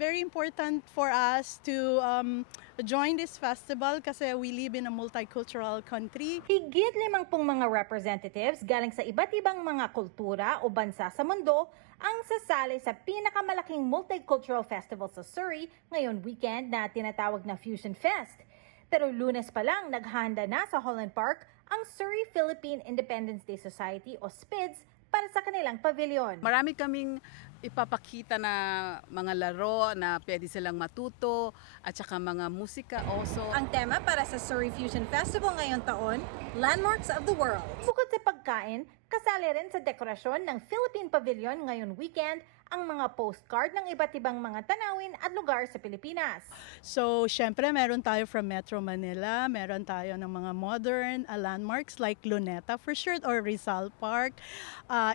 very important for us to join this festival kasi we live in a multicultural country. Higit 50 mga representatives galing sa iba't ibang mga kultura o bansa sa mundo ang sasali sa pinakamalaking multicultural festival sa Surrey ngayon weekend na tinatawag na Fusion Fest. Pero Lunes pa lang naghahanda na sa Holland Park ang Surrey Philippine Independence Day Society o SPIDS para sa kanilang pavilion. Marami kaming ipapakita na mga laro na pwede silang matuto at saka mga musika also. Ang tema para sa Surrey Fusion Festival ngayong taon, Landmarks of the World. Bukod sa pagkain, kasali rin sa dekorasyon ng Philippine Pavilion ngayong weekend ang mga postcard ng iba't ibang mga tanawin at lugar sa Pilipinas. So, syempre, meron tayo from Metro Manila, meron tayo ng mga modern landmarks like Luneta for sure or Rizal Park.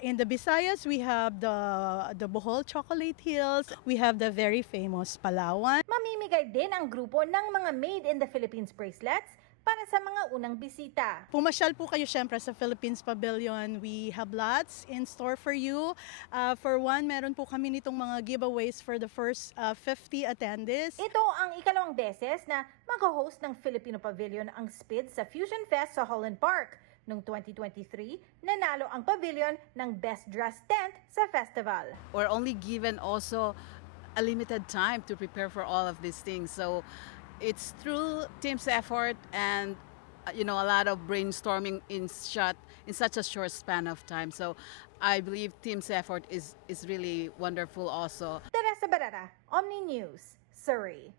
In the Visayas, we have the Bohol Chocolate Hills. We have the very famous Palawan. Mamimigay din ang grupo ng mga Made in the Philippines bracelets para sa mga unang bisita. Pumasyal po kayo syempre sa Philippines Pavilion. We have lots in store for you. For one, meron po kami nitong mga giveaways for the first 50 attendees. Ito ang ikalawang beses na mag-host ng Filipino Pavilion ang SPIDS sa Fusion Fest sa Holland Park. Noong 2023, nanalo ang pavilion ng Best Dressed Tent sa festival. We're only given also a limited time to prepare for all of these things. So it's through team's effort and a lot of brainstorming in such a short span of time. So I believe team's effort is really wonderful also. Teresa Barrera, Omni News, Surrey.